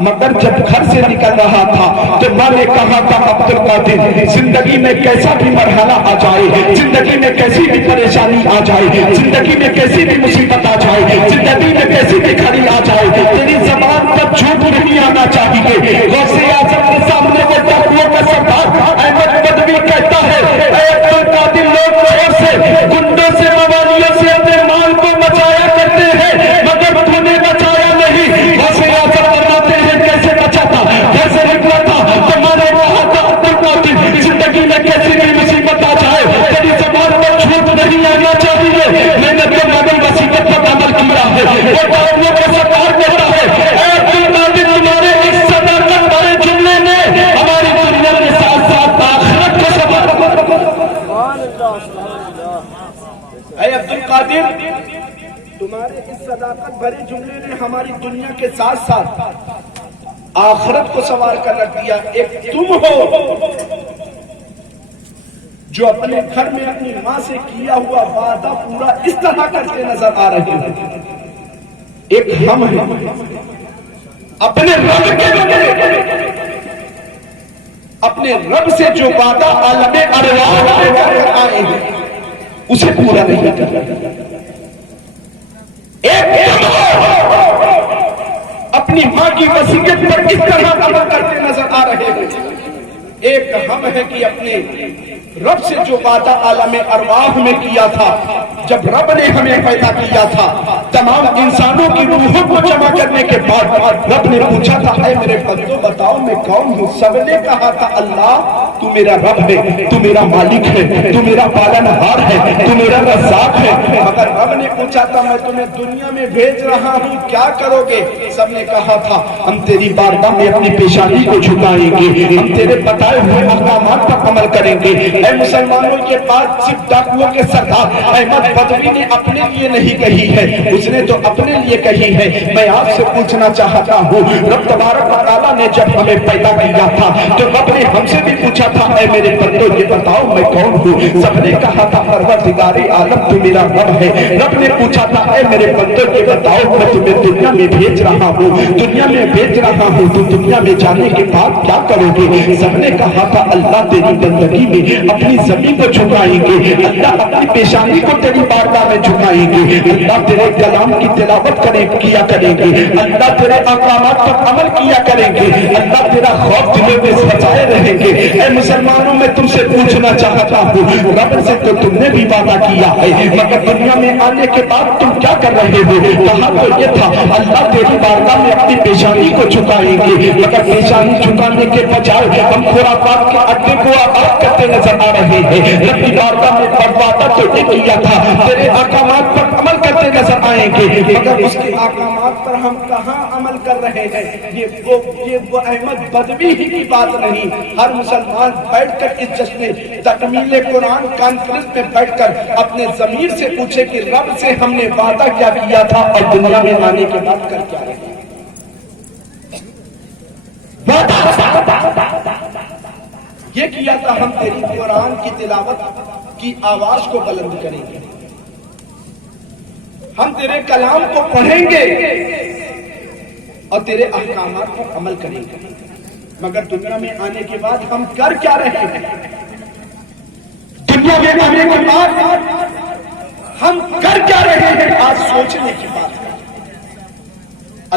مگر جب گھر سے نکل رہا تھا تو ماں نے کہا تھا عبد القادر زندگی میں کیسا بھی مرحلہ آ جائے، زندگی میں کیسی بھی پریشانی آ جائے، زندگی میں کیسی بھی مصیبت آ جائے، زندگی میں کیسی بھی کھڑی آ جائے، تیری زبان پر جھوٹ نہیں آنا چاہیے۔ غوث اعظم کے سامنے وہ ڈاکوؤں کا سردار احمد بدوی کہتا ہے اے عبد القادر لوگ چور سے، گنڈوں سے، موالیوں سے اپنے مال کو بچایا کرتے ہیں مگر تو نے بچایا نہیں۔ غوث اعظم فرماتے ہیں کیسے بچا تھا؟ گھر سے نکلا تھا تو میں نے کہا تھا عبد القادر زندگی میں کیسی بھی مصیبت آ جائے تیری زبان پر جھوٹ نہیں آنا چاہیے۔ میں نے تمہاری وصیت پر عمل کیا ہے۔ وہ ڈاکوؤں کا سردار کہتا ہے اے عبد القادر تمہارے اس صداقت بھرے جملے نے ہماری دنیا کے ساتھ ساتھ آخرت کو سبق۔ اے عبد القادر تمہارے اس صداقت بھرے جملے نے ہماری دنیا کے ساتھ ساتھ آخرت کو سوار کر رکھ دیا. ایک تم ہو جو اپنے گھر میں اپنی ماں سے کیا ہوا وعدہ پورا اس طرح کرتے نظر آ رہے ہیں. ایک ہم ہیں اپنے رب کے بندے، اپنے رب سے جو وعدہ عالم ارواح میں کر آئے ہیں اسے پورا نہیں کر رہے. ایک اپنی ماں کی وصیت پر اس طرح عمل کرتے نظر آ رہے ہیں. ایک ہم ہے کہ اپنے رب سے جو وعدہ عالم ارواح میں کیا تھا، جب رب نے ہمیں پیدا کیا تھا تمام انسانوں کی روحوں کو جمع کرنے کے بعد رب نے پوچھا تھا اے میرے بندو بتاؤ میں کون ہوں. سب نے کہا تھا اللہ تو میرا رب ہے، تو میرا مالک ہے، تو میرا پالنہار ہے، تو میرا رزاق ہے. مگر رب نے پوچھا تھا میں تمہیں دنیا میں بھیج رہا ہوں کیا کرو گے؟ سب نے کہا تھا ہم تیری بارگاہ میں اپنی پیشانی کو جھکائیں گے، ہم تیرے بتائے ہوئے احکامات پر عمل کریں گے. اے مسلمانوں کے بعد صرف ڈاکوؤں کے سردار احمد بدوی نے اپنے لیے نہیں کہی ہے، اس نے تو اپنے لیے کہی ہے. میں آپ سے پوچھنا چاہتا ہوں رب تبارک و تعالیٰ نے جب ہمیں پیدا کیا تھا تو رب نے ہم سے بھی پوچھا تھا اے میرے بندو یہ بتاؤ میں کون ہوں؟ سب نے کہا تھا پروردگار عالم تو میرا رب ہے. رب نے پوچھا تھا اے میرے بندو یہ بتاؤ میں تمہیں دنیا میں بھیج رہا ہوں، دنیا میں بھیج رہا ہوں تو دنیا میں جانے کے بعد کیا کرو گے؟ سب نے کہا تھا اللہ تیری بندگی میں اپنی زمین کو جھکائیں گے، اللہ اپنی پیشانی کو تیری بارگاہ میں جھکائیں گے، اللہ تیرے کلام کی تلاوت کیا کریں گے، اللہ تیرے احکامات پر عمل کیا کریں گے، اللہ تیرا خوف دلوں میں سجائے رہیں گے. اے مسلمانوں میں تم سے پوچھنا چاہتا ہوں رب سے تو تم نے بھی وعدہ کیا ہے مگر دنیا میں آنے کے بعد تم کیا کر رہے ہو؟ کہا تو یہ تھا اللہ تیری بارگاہ میں اپنی پیشانی کو جھکائیں گے، مگر پیشانی جھکانے کے بجائے ہم خرافات کے اڈے کو آباد کرتے نظر آ رہے ہیں. رب کی بارگاہ میں وعدہ تو یہ کیا تھا تیرے احکامات پر عمل کرتے نظر آئیں گے، مگر اس کے احکامات پر ہم کہاں عمل کر رہے ہیں؟ یہ وہ احمد بدوی ہی کی بات نہیں. ہر مسلمان بیٹھ کر اس جشن تکمیل قرآن کانفرنس میں بیٹھ کر اپنے ضمیر سے پوچھے کہ رب سے ہم نے وعدہ کیا کیا تھا اور دنیا میں آنے کے بعد کر کیا رہے ہیں. یہ کیا تھا ہم تیری قرآن کی تلاوت کی آواز کو بلند کریں گے، ہم تیرے کلام کو پڑھیں گے اور تیرے احکامات پر عمل کریں گے. مگر دنیا میں آنے کے بعد ہم کر کیا رہے ہیں؟ دنیا میں آنے کے بعد ہم کر کیا رہے ہیں؟ آج سوچنے کی بات ہے.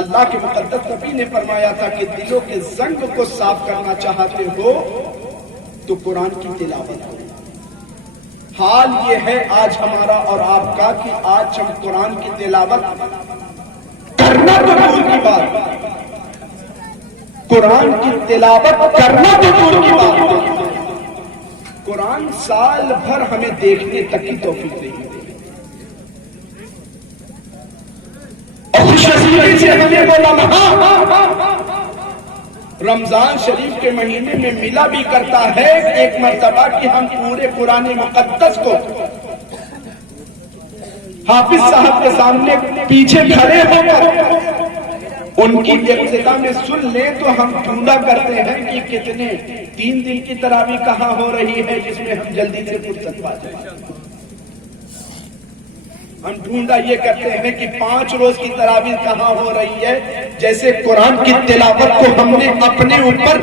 اللہ کے مقدس نبی نے فرمایا تھا کہ دلوں کے زنگ کو صاف کرنا چاہتے ہو تو قرآن کی تلاوت کرو. حال یہ ہے آج ہمارا اور آپ کا کہ آج ہم قرآن کی تلاوت کرنا تو دور کی بات، قرآن کی تلاوت کرنا تو دور کی بات، قرآن سال بھر ہمیں دیکھنے تک کی توفیق نہیں ہے. خوش نصیبی سے ہمیں وہ لمحہ رمضان شریف کے مہینے میں ملا بھی کرتا ہے ایک مرتبہ کہ ہم پورے قرآن مقدس کو حافظ صاحب کے سامنے پیچھے کھڑے ہو کر ان کی ابتدا میں سن لیں تو ہم ڈھونڈا کرتے ہیں کہ کتنے 3 دن کی تراویح کہاں ہو رہی ہے جس میں ہم جلدی سے فرصت پا جائیں. ہم ڈھونڈا یہ کرتے ہیں کہ 5 روز کی تراویح کہاں ہو رہی ہے. جیسے قرآن کی تلاوت کو ہم نے اپنے اوپر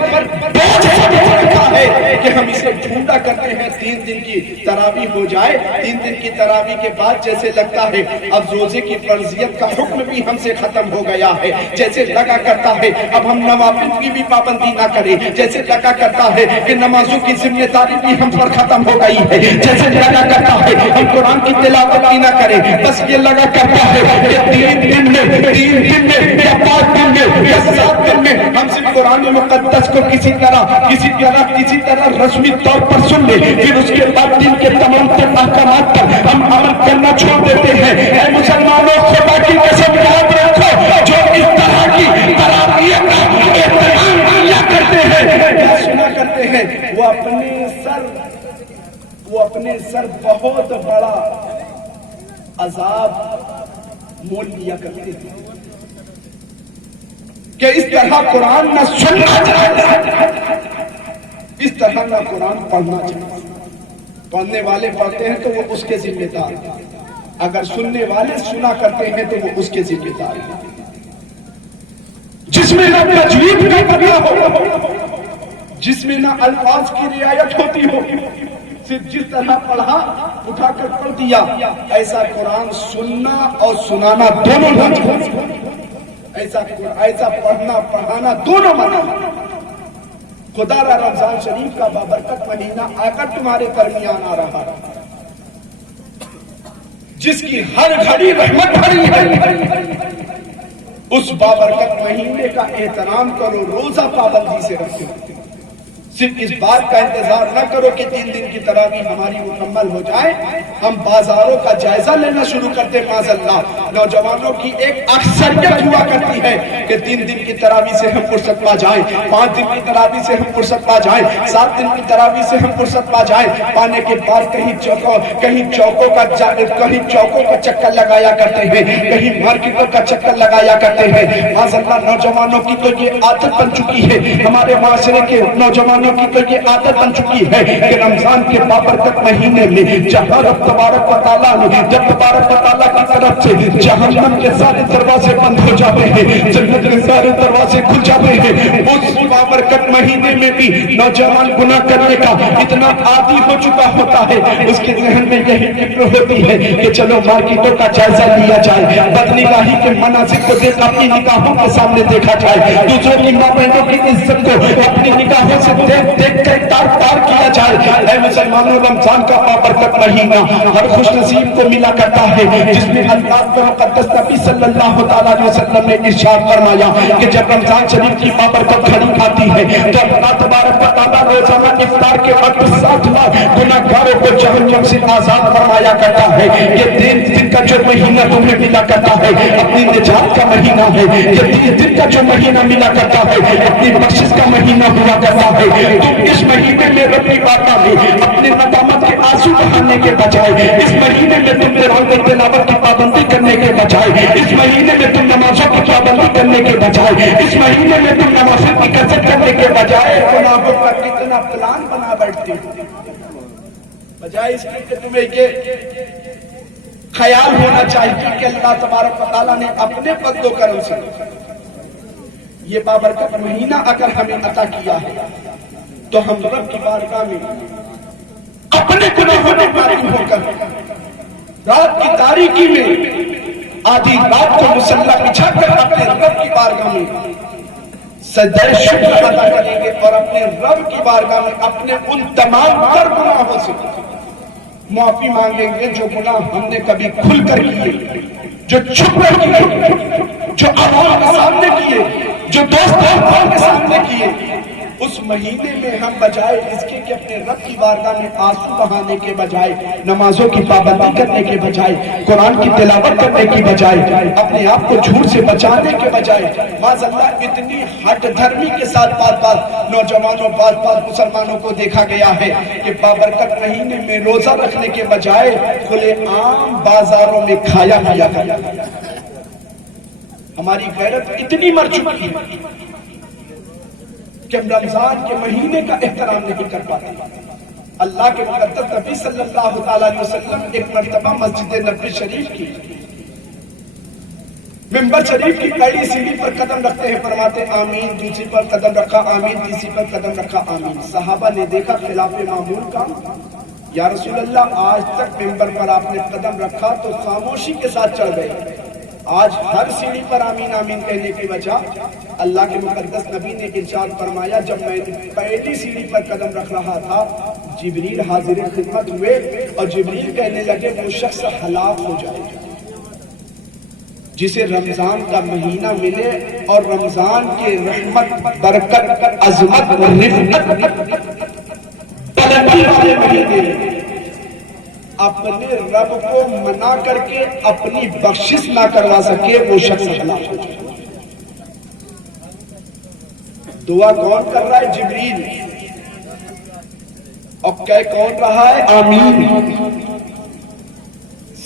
بوجھ سمجھ رکھا ہے کہ ہم اسے ڈھونڈا کرتے ہیں 3 دن کی تراویح ہو جائے. 3 دن کی تراویح کے بعد جیسے لگتا ہے اب روزے کی فرضیت کا حکم بھی ہم سے ختم ہو گیا ہے. جیسے لگا کرتا ہے اب ہم نوافل کی بھی پابندی نہ کریں. جیسے لگا کرتا ہے کہ نمازوں کی ذمہ داری بھی ہم پر ختم ہو گئی ہے. جیسے لگا کرتا ہے ہم قرآن کی تلاوت بھی نہ کریں. بس یہ لگا کرتا ہے کہ 3 دن میں یا 5 دن میں یا 7 دن میں ہم صرف قرآن مقدس کو کسی طرح رسمی طور پر سن لیں، پھر اس کے بعد دن کے تمام احکامات پر ہم عمل کرنا چھوڑ دیتے ہیں. اے مسلمانوں خدا کی قسم یاد رکھو جو اس طرح کی تراویح کا اہتمام کیا کرتے ہیں کیا سنا کرتے ہیں وہ اپنے سر بہت بڑا عذاب مول لیا کرتے تھے کہ اس طرح قرآن نہ سننا چاہیے، اس طرح نہ قرآن پڑھنا چاہیے۔ پڑھنے والے پڑھتے ہیں تو وہ اس کے ذمہ دار ہیں، اگر سننے والے سنا کرتے ہیں تو وہ اس کے ذمہ دار ہیں۔ جس میں نہ تجوید کا پتہ ہو، جس میں نہ الفاظ کی رعایت ہوتی ہو، صرف جس طرح پڑھا اٹھا کر پڑھ دیا، ایسا قرآن سننا اور سنانا دونوں منع، ایسا پڑھنا پڑھانا دونوں منع۔ خدا را رمضان شریف کا بابرکت مہینہ آ کر تمہارے درمیان آ رہا ہے، جس کی ہر گھڑی رحمت بھری ہے، اس بابرکت مہینے کا احترام کرو، روزہ پابندی سے رکھو۔ صرف اس بات کا انتظار نہ کرو کہ 3 دن کی تراویح ہماری مکمل ہو جائے، ہم بازاروں کا جائزہ لینا شروع کرتے معاذ اللہ۔ نوجوانوں کی ایک اکثریت ہوا کرتی ہے کہ 3 دن کی تراویح سے ہم فرصت پا جائیں، 5 دن کی تراویح سے ہم فرصت پا جائیں، 7 دن کی تراویح سے ہم فرصت پا جائیں، پانے کے بعد کہیں چوکوں کا چکر لگایا کرتے ہیں، کہیں مارکیٹوں کا چکر لگایا کرتے ہیں۔ معاذ اللہ، نوجوانوں کی تو یہ عادت بن چکی ہے، ہمارے معاشرے کے نوجوانوں کی تو یہ عادت بن چکی ہے کہ رمضان کے بابرکت مہینے میں جہاں رب تبارک و تعالیٰ نے جب تبارک و تعالیٰ کی طرف سے جہنم کے سارے دروازے بند ہو جاتے ہیں، جنت کے سارے دروازے کھل جاتے ہیں، اس بابرکت مہینے میں بھی نوجوان گناہ کرنے کا اتنا عادی ہو چکا ہوتا ہے، اس کے ذہن میں یہی فکر ہوتی ہے کہ چلو مارکیٹوں کا جائزہ لیا جائے، بدنگاہی کے مناظر کو دیکھ اپنی نگاہوں کے سامنے دیکھا جائے، دوسروں کی ماں بہنوں کی عزت کو اپنی نگاہوں سے دیکھ کر تار کیا جائے۔ اے مسلمانوں، رمضان کا بابرکت مہینہ ہر خوش نصیب کو ملا کرتا ہے، جس میں اللہ کے مقدس نبی صلی اللہ تعالیٰ علیہ وسلم نے ارشاد فرمایا کہ جب رمضان شریف کی بابرکت گھڑی آتی ہے تو اللہ تبارک و تعالیٰ روزانہ افطار کے وقت 7 لاکھ گناہگاروں کو جہنم سے آزاد فرمایا کرتا ہے۔ یہ 3 دن کا جو مہینہ تمہیں ملا کرتا ہے اپنی نجات کا مہینہ ہے، یہ 30 دن کا جو مہینہ ملا کرتا ہے اپنی بخشش کا مہینہ ہوا کرتا ہے۔ تم اس مہینے میں رب کی بارگاہ میں اپنے ندامت کے آنسو بہانے کے بجائے، اس مہینے میں تم قرآن تلاوت کی پابندی کرنے کے بجائے، اس مہینے میں تم نمازوں کی پابندی کرنے کے بجائے، اس مہینے میں تم نمازوں کی کثرت کرنے کے بجائے گناہوں کا کتنا پلان بنا بیٹھتے ہو، بجائے اس کے تمہیں یہ خیال ہونا چاہیے کہ اللہ تبارک و تعالیٰ نے اپنے فضل و کرم سے یہ بابرکت مہینہ اگر ہمیں عطا کیا ہے تو ہم رب کی بارگاہ میں اپنے گناہوں میں معصوم ہو کر رات کی تاریکی میں آدھی رات کو مصلی بچھا کر اپنے رب کی بارگاہ میں سجدہ شکر ادا کریں گے اور اپنے رب کی بارگاہ میں اپنے ان تمام تر گناہوں سے معافی مانگیں گے جو گناہ ہم نے کبھی کھل کر کیے، جو چھپ کر کیے، جو عوام کے سامنے کیے، جو دوستوں کے سامنے کیے۔ اس مہینے میں ہم بجائے اس کے کہ اپنے رب کی بارگاہ میں آنسو بہانے کے بجائے، نمازوں کی پابندی کرنے کے بجائے، قرآن کی تلاوت کرنے کی بجائے، اپنے آپ کو جھوٹ سے بچانے کے بجائے، معاذ اللہ اتنی ہٹ دھرمی کے ساتھ بات نوجوانوں بات مسلمانوں کو دیکھا گیا ہے کہ بابرکت مہینے میں روزہ رکھنے کے بجائے کھلے عام بازاروں میں کھایا گیا۔ ہماری غیرت اتنی مر چکی ہے کہ ہم رمضان کے مہینے کا احترام نہیں کر پاتے۔ اللہ کے مقدس نبی صلی اللہ تعالیٰ علیہ وسلم ایک مرتبہ مسجد نبوی شریف کی ممبر شریف کی پہلی سیڑھی پر قدم رکھتے ہیں، فرماتے آمین، دوسری پر قدم رکھا آمین، تیسری پر قدم رکھا آمین۔ صحابہ نے دیکھا خلاف معمول کا، یا رسول اللہ آج تک ممبر پر آپ نے قدم رکھا تو خاموشی کے ساتھ چل گئے، آج ہر سیڑھی پر آمین آمین کہنے کی وجہ۔ اللہ کے مقدس نبی نے ارشاد فرمایا جب میں پہلی سیڑھی پر قدم رکھ رہا تھا جبریل حاضر خدمت ہوئے اور جبریل کہنے لگے وہ شخص ہلاک ہو جائے جسے رمضان کا مہینہ ملے اور رمضان کے رحمت برکت عظمت رفعت بلندی والے مہینے اپنے رب کو منا کر کے اپنی بخشش نہ کروا سکے وہ شخص ہلاک ہو جائے۔ دعا کون کر رہا ہے؟ جبریل، اور کہہ کون رہا ہے؟ آمین۔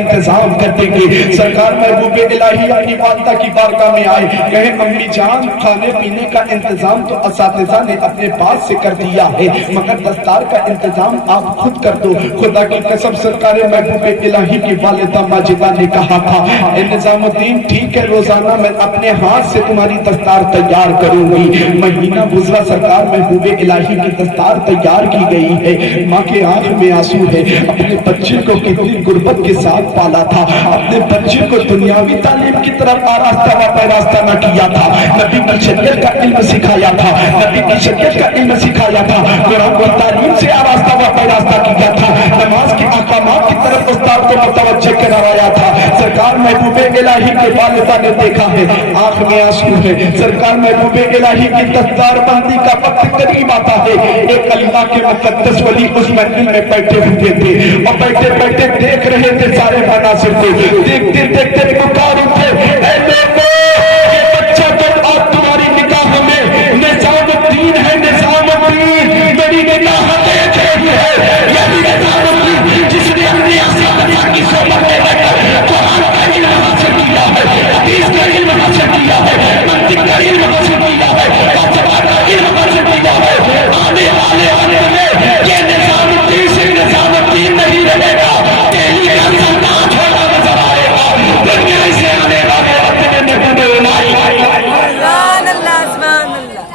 انتظام کر دیں گے۔ سرکار محبوب الہی اپنی والدہ کی بارگاہ میں آئے، کہیں امی جان کھانے پینے کا انتظام تو اساتذہ نے اپنے پاس سے کر دیا ہے، مگر دستار کا انتظام آپ خود کر دو۔ خدا کی قسم سرکار محبوب الہی کی والدہ ماجدہ نے کہا تھا، اے نظام الدین ٹھیک ہے روزانہ میں اپنے ہاتھ سے تمہاری دستار تیار کروں گی۔ مہینہ گزرا، سرکار محبوب الہی کی دستار تیار کی گئی ہے، ماں کے آنکھ میں آنسو ہے، اپنے بچے کو کتنی غربت کے ساتھ پالا تھا، اپنے بچے کو دنیاوی تعلیم کی طرف آراستہ و پیراستہ نہ کیا تھا، نبی کی شریعت کا علم سکھایا تھا، نبی کی شریعت کا علم سکھایا تھا، قرآن کی تعلیم سے آراستہ و پیراستہ کیا تھا، نماز کے احکامات کی طرف استاد کو متوجہ کروایا تھا۔ سرکار محبوب الہی کے والدہ نے دیکھا ہے، آنکھ میں آنسو ہے، سرکار محبوب الہی کی دستار بندی کا وقت قریب آتا ہے۔ ایک اللہ کے مقدس ولی اس محفل میں بیٹھے ہوئے تھے اور بیٹھے بیٹھے دیکھ رہے تھے سارے مناظر کو، دیکھتے دیکھتے پکار اٹھے، اے لوگوں یہ بچہ تو آج تمہاری نگاہ میں نظام الدین ہے، نظام الدین میری نگاہ دیکھ رہی ہے، یہی نظام الدین جس نے اپنی اساتذہ کی صحبت میں رہ کر قرآن کا علم حاصل کیا ہے، حدیث کا علم حاصل کیا ہے، منطق کا علم حاصل کیا ہے، فلسفہ کا علم حاصل کیا ہے۔ آنے والے وقت میں یہ نظام الدین سے نظام الدین نہیں رہے گا، دہلی کا سلطان ہوتا نظر آئے گا۔ دنیا سے آنے والے وقت میں محبوب سبحان اللہ سبحان اللہ۔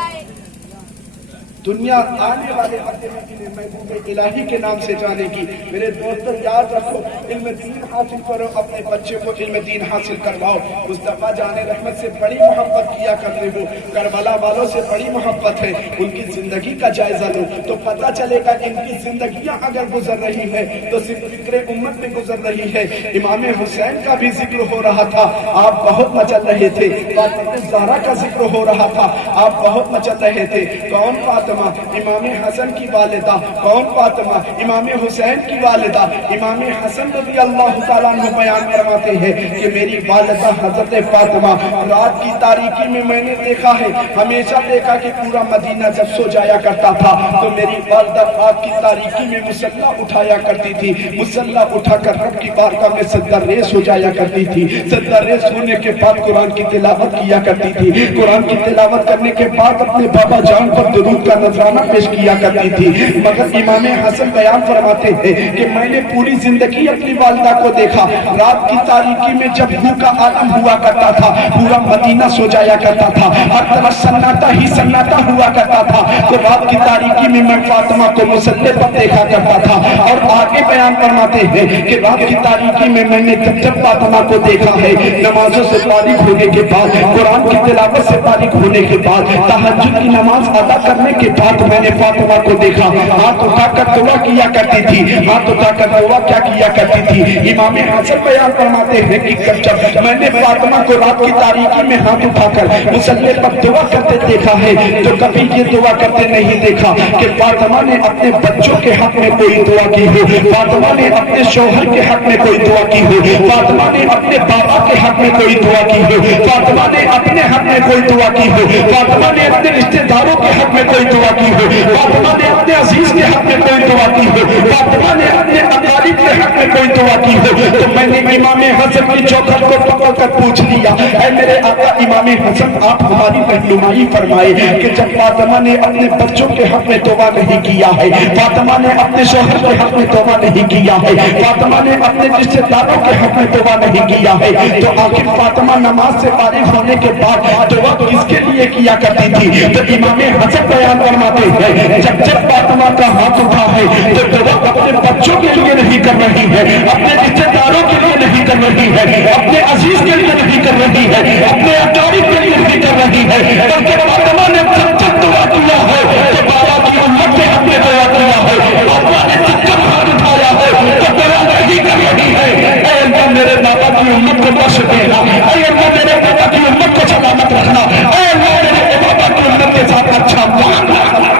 دنیا آنے والے وقت میں انہیں محبوب الہی کے نام سے جانے گی۔ میرے دوستوں یاد رکھو، علم دین حاصل کرو، اپنے بچے کو علم دین حاصل کرواؤ۔ مصطفیٰ جان رحمت سے بڑی محبت کیا کرتے ہو، کربلا والوں سے بڑی محبت ہے، ان کی زندگی کا جائزہ لو تو پتہ چلے گا ان کی زندگیاں اگر گزر رہی ہے تو صرف فکر امت میں گزر رہی ہے۔ امام حسین کا بھی ذکر ہو رہا تھا، آپ بہت مچل رہے تھے، فاطمہ الزہرا کا ذکر ہو رہا تھا، آپ بہت مچل رہے تھے۔ کون فاطمہ؟ امام حسن کی والدہ۔ کون فاطمہ؟ امام حسین کی والدہ۔ امام حسن رضی اللہ تعالیٰ عنہ بیان فرماتے ہیں کہ میری والدہ حضرت فاطمہ رات کی تاریکی میں میں نے دیکھا ہے، ہمیشہ دیکھا کہ پورا مدینہ جب سو جایا کرتا تھا تو میری والدہ رات کی تاریکی میں مصلی اٹھایا کرتی تھی، مصلی اٹھا کر رب کی بارگاہ میں سجدہ ریز ہو جایا کرتی تھی، سجدہ ریز ہونے کے بعد قرآن کی تلاوت کیا کرتی تھی، قرآن کی تلاوت کرنے کے بعد اپنے بابا جان پر درود کا نذرانہ پیش کیا کرتی تھی۔ مگر امام حسن بیان فرماتے ہیں کہ میں نے پوری زندگی اپنی والدہ کو دیکھا، رات کی تاریکی میں جب بھو کا عالم ہوا کرتا تھا، پورا مدینہ سو جایا کرتا تھا، ہر طرف سناٹا ہی سناٹا ہوا کرتا تھا، تو رات کی تاریکی میں میں فاطمہ کو مصلی پر دیکھا کرتا تھا۔ اور آگے بیان فرماتے ہیں کہ رات کی تاریکی میں میں نے جب فاطمہ کو دیکھا ہے، نمازوں سے فارغ ہونے کے بعد، قرآن کی تلاوت سے فارغ ہونے کے بعد، تہجد کی نماز ادا کرنے کے بعد میں نے فاطمہ کو دیکھا، ہاتھ اٹھا کر دعا کیا کرتی تھی، ہاتھ اٹھا کر دعا کیا کیا کرتی تھی۔ امام حسن بیان فرماتے ہیں کہ جب میں نے فاطمہ کو رات کی تاریکی میں ہاتھ اٹھا کر مصلی پر دعا کرتے دیکھا ہے تو کبھی یہ دعا کرتے نہیں دیکھا کہ فاطمہ نے اپنے بچوں کے حق میں کوئی دعا کی ہو، فاطمہ نے اپنے شوہر کے حق میں کوئی دعا کی ہو، فاطمہ نے اپنے بابا کے حق میں کوئی دعا کی ہو، فاطمہ نے اپنے حق میں کوئی دعا کی ہو، فاطمہ نے اپنے رشتہ داروں کے حق میں کوئی دعا کی ہو، فاطمہ نے اپنے عزیز کے حق میں کوئی دعا کی ہو، فاطمہ نے اپنے اقارب کے حق میں کوئی دعا کی ہو۔ تو میں نے امام حسن کی چوکھٹ کو پکڑ کر پوچھ لیا، اے میرے آقا امام حسن آپ ہماری رہنمائی فرمائے کہ جب فاطمہ نے اپنے بچوں کے حق میں توبہ نہیں کیا ہے، فاطمہ نے اپنے شوہر کے حق میں توبہ نہیں کیا ہے، فاطمہ نے اپنے رشتہ داروں کے حق میں توبہ نہیں کیا ہے، تو آخر فاطمہ نماز سے فارغ ہونے کے بعد دعا کس کے لیے کیا کرتی تھی؟ تو امام حسن بیان فرماتے ہیں جب فاطمہ کا ہاتھ اٹھا ہے تو دعا اپنے بچوں کے لیے نہیں کر رہی ہے، اپنے رشتہ داروں کے لیے نہیں کر رہی ہے، اپنے عزیز کے لیے نہیں کر رہی ہے، اپنے اقارب کے لیے نہیں کر رہی ہے، بلکہ فاطمہ نے جب دعا کیا ہے تو بابا کی امت کے حق میں دعا کیا ہے، بابا نے جب ہاتھ اٹھایا ہے تو دعا نہیں کر رہی ہے۔ اے اللہ میرے بابا کی امت کو بخش دینا، اے اللہ میرے بابا کی امت کو سلامت رکھنا، اے اللہ میرے بابا کی امت کے ساتھ اچھا معاملہ رکھنا۔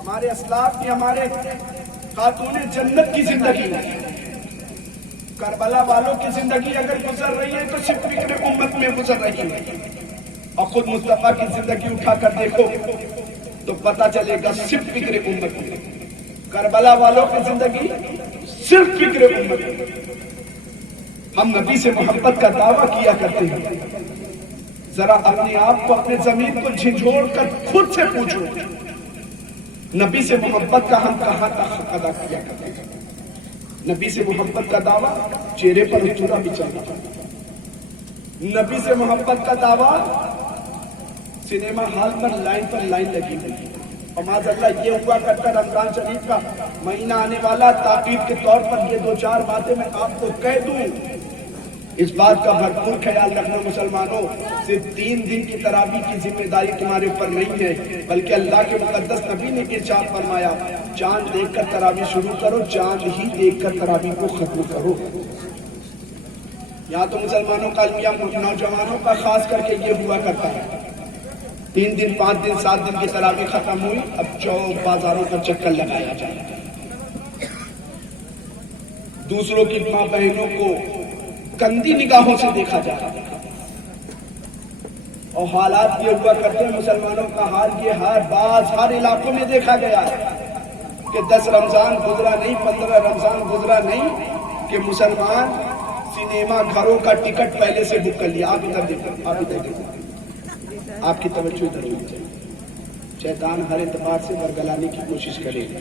ہمارے اسلاف کی، ہمارے خاتون جنت کی زندگی، کربلا والوں کی زندگی اگر گزر رہی ہے تو صرف فکر امت میں گزر رہی ہے، اور خود مصطفیٰ کی زندگی اٹھا کر دیکھو تو پتہ چلے گا صرف فکر امت میں۔ کربلا والوں کی زندگی صرف فکر امت ہے. ہم نبی سے محبت کا دعویٰ کیا کرتے ہیں. ذرا اپنے آپ کو اپنے ضمیر کو جھنجھوڑ کر خود سے پوچھو نبی سے محبت کا ہم کہاں تک ادا کیا کرتے ہیں. نبی سے محبت کا دعویٰ چہرے پر اترا بھی چل رہا ہے. نبی سے محبت کا دعویٰ سنیما ہال پر لائن لگی ہوئی. اور معاذ اللہ یہ ہوا کرتا رمضان شریف کا مہینہ آنے والا تاکید کے طور پر یہ 2-4 باتیں میں آپ کو کہہ دوں. اس بات کا بھرپور خیال رکھنا مسلمانوں، صرف 3 دن کی تراویح کی ذمہ داری تمہارے اوپر نہیں ہے، بلکہ اللہ کے مقدس نبی نے ارشاد فرمایا چاند دیکھ کر تراویح شروع کرو، چاند ہی دیکھ کر تراویح کو ختم کرو. یہاں تو مسلمانوں کا المیہ نوجوانوں کا خاص کر کے یہ ہوا کرتا ہے 3 دن 5 دن 7 دن کی تراویح ختم ہوئی، اب چوک بازاروں کا چکر لگایا جائے. دوسروں کی ماں بہنوں کو گندی نگاہوں سے دیکھا جا رہا ہے. اور حالات یہ ہوا کرتے ہیں، مسلمانوں کا حال یہ ہر علاقوں میں دیکھا گیا ہے کہ 10 رمضان گزرا نہیں، 15 رمضان گزرا نہیں کہ مسلمان سنیما گھروں کا ٹکٹ پہلے سے بک کر لیا. آپ ادھر دیکھیں، آپ ادھر دیکھیں، آپ کی توجہ ادھر ہونی چاہیے. شیطان ہر اعتبار سے برگلانے کی کوشش کرے گا.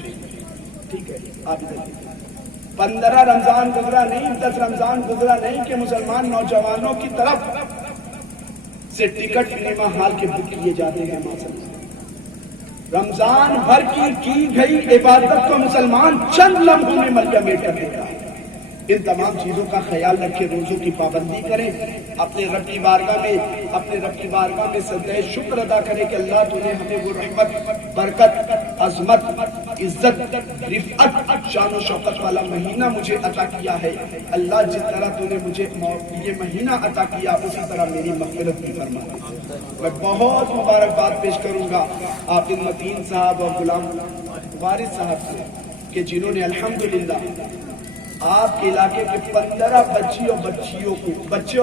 ٹھیک ہے، آپ ادھر دیکھیں. 15 رمضان گزرا نہیں، 10 رمضان گزرا نہیں کہ مسلمان نوجوانوں کی طرف سے ٹکٹ سنیما ہال کے بک کیے جاتے ہیں. رمضان بھر کی گئی عبادت کو مسلمان چند لمحوں میں ملتمس کر دیتا ہے. ان تمام چیزوں کا خیال رکھے، روزوں کی پابندی کریں، اپنے رب کی بارگاہ میں سجدہ شکر ادا کریں کہ اللہ تو نے ہمیں وہ رحمت، برکت، عظمت، عزت، رفعت، شان و شوکت والا مہینہ مجھے عطا کیا ہے. اللہ جس طرح تو نے مجھے یہ مہینہ عطا کیا اسی طرح میری مغفرت بھی فرما. میں بہت مبارکباد پیش کروں گا عاقل متین صاحب اور غلام وارث صاحب سے کہ جنہوں نے الحمدللہ آپ کے علاقے کے 15 بچے اور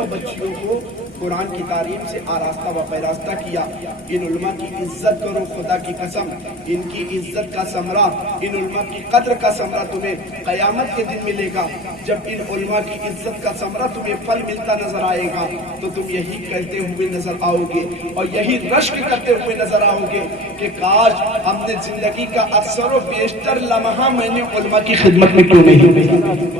بچیوں کو قرآن کی تعلیم سے آراستہ و پیراستہ کیا. ان علماء کی عزت کرو، خدا کی قسم ان کی عزت کا ثمرہ، ان علماء کی قدر کا ثمرہ تمہیں قیامت کے دن ملے گا. جب ان علماء کی عزت کا ثمرہ تمہیں پھل ملتا نظر آئے گا تو تم یہی کہتے ہوئے نظر آؤ گے اور یہی رشک کرتے ہوئے نظر آؤ گے کہ کاش ہم نے زندگی کا اکثر و بیشتر لمحہ میں نے علماء کی خدمت میں کیوں نہیں دیا.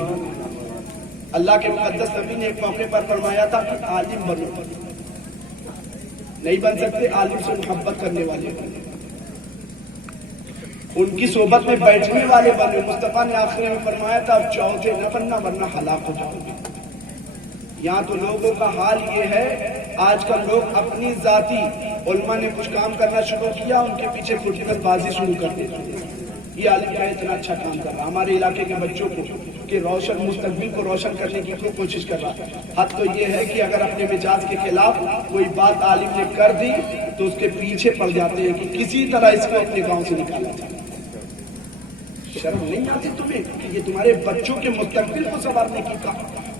اللہ کے مقدس نبی نے ایک موقع پر فرمایا تھا کہ عالم بنو، نہیں بن سکتے، عالم سے محبت کرنے والے بنے، ان کی صحبت میں بیٹھنے والے بنے. مصطفیٰ نے آخر میں فرمایا تھا اب چاہتے نہ بننا ورنہ ہلاک ہو جاؤ گے. یہاں تو لوگوں کا حال یہ ہے، آج کل لوگ اپنی ذاتی علماء نے کچھ کام کرنا شروع کیا، ان کے پیچھے فٹنس بازی شروع کر دیتے. یہ عالم کا اتنا اچھا کام کر رہا، ہمارے علاقے کے بچوں کو کہ روشن مستقبل کو روشن کرنے کی کوشش کر رہا. حد تو یہ ہے کہ اگر اپنے مزاج کے خلاف کوئی بات عالم نے کر دی تو اس کے پیچھے پڑ جاتے ہیں کہ کسی طرح اس کو اپنے گاؤں سے نکالا جائے. شرم نہیں آتی تمہیں کہ یہ تمہارے بچوں کے مستقبل کو سنوارنے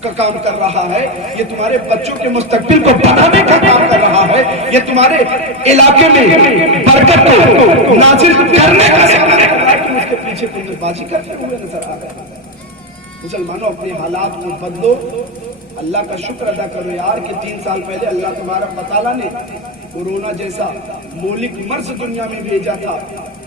کا کام کر رہا ہے، یہ تمہارے بچوں کے مستقبل کو بنانے کا کام کر رہا ہے، یہ تمہارے علاقے میں برکت کو نازل کرنے کا کام کر رہا ہے. تم اس کے پیچھے فٹنس بازی کرتے ہوئے نظر آ رہے ہیں. مسلمانوں اپنے حالات کو بدلو، اللہ کا شکر ادا کرو یار کہ 3 سال پہلے اللہ تبارک و تعالیٰ نے کورونا جیسا مہلک مرض دنیا میں بھیجا تھا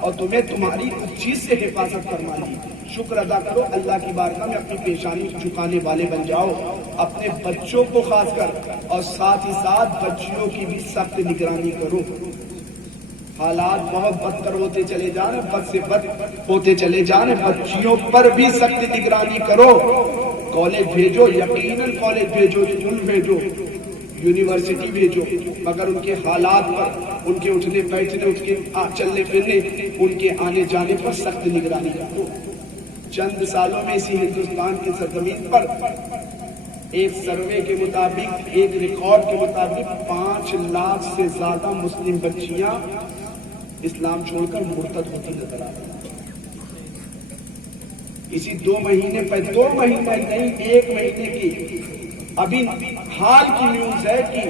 اور تمہیں تمہاری اس چیز سے حفاظت فرما لی. شکر ادا کرو، اللہ کی بارگاہ میں اپنی پیشانی جھکانے والے بن جاؤ. اپنے بچوں کو خاص کر اور ساتھ ہی ساتھ بچیوں کی بھی سخت نگرانی کرو. حالات بہت بدتر ہوتے چلے جا رہے، بد سے بد ہوتے چلے جا رہے. بچیوں پر بھی سخت نگرانی کرو. کالج بھیجو، یقیناً کالج بھیجو، اسکول بھیجو، یونیورسٹی بھیجو، مگر ان کے حالات پر، ان کے اٹھنے بیٹھنے، ان کے چلنے پھرنے، ان کے آنے جانے پر سخت نگرانی کرو. چند سالوں میں اسی ہندوستان کی سرزمین پر ایک سروے کے مطابق، ایک ریکارڈ کے مطابق 5 لاکھ سے زیادہ مسلم بچیاں اسلام چھوڑ کر مرتد ہوتی نظر آ رہی. اسی 2 مہینے نہیں 1 مہینے کی ابھی حال کی نیوز ہے کہ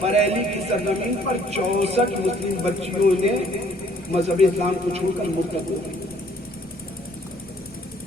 بریلی کی سرزمین پر 64 مسلم بچیوں نے مذہب اسلام کو چھوڑ کر مرتد ہو گئی.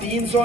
300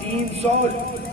300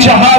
4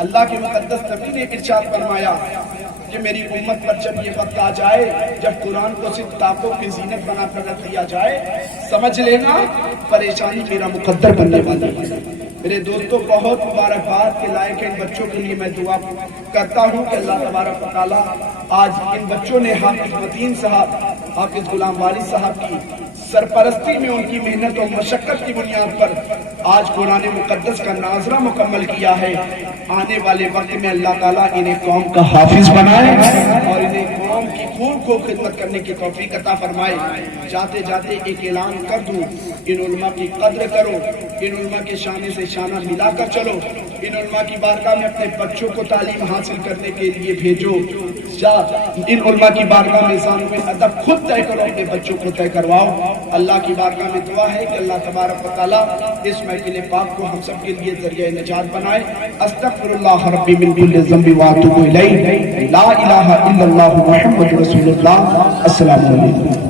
اللہ کے مقدس نبی نے ارشاد فرمایا کہ میری امت پر جب یہ وقت آ جائے جب قرآن کو صرف طاقوں کی زینت بنا کر رکھ دیا جائے، سمجھ لینا پریشانی میرا مقدر بننے والی ہے۔ میرے دوستوں، بہت مبارکباد کے لائق ان بچوں کے لیے میں دعا کرتا ہوں کہ اللہ تبارک و تعالیٰ آج ان بچوں نے حافظ متین صاحب، حافظ غلام والد صاحب کی سرپرستی میں ان کی محنت اور مشقت کی بنیاد پر آج قرآن مقدس کا ناظرہ مکمل کیا ہے۔ آنے والے وقت میں اللہ تعالیٰ انہیں قوم کا حافظ بنائے اور انہیں قوم کی خوب خدمت کرنے کی توفیق عطا فرمائے۔ جاتے جاتے ایک اعلان کر دوں، ان علماء کی قدر کرو، ان علماء کے شانے سے شانہ ملا کر چلو، ان علماء کی بارگاہ میں اپنے بچوں کو تعلیم حاصل کرنے کے لیے بھیجو، ان علماء کی بارگاہ میں ثانوی ادب خود طے کرو، اپنے بچوں کو طے کرواؤ۔ اللہ کی بارگاہ میں دعا ہے کہ اللہ تبارک و تعالیٰ اس محفل پاک کو ہم سب کے لیے ذریعہ نجات بنائے۔ استغفر اللہ ربی من کل ذنب واتوب الیہ، لا الہ الا اللہ محمد رسول اللہ۔ السلام علیکم۔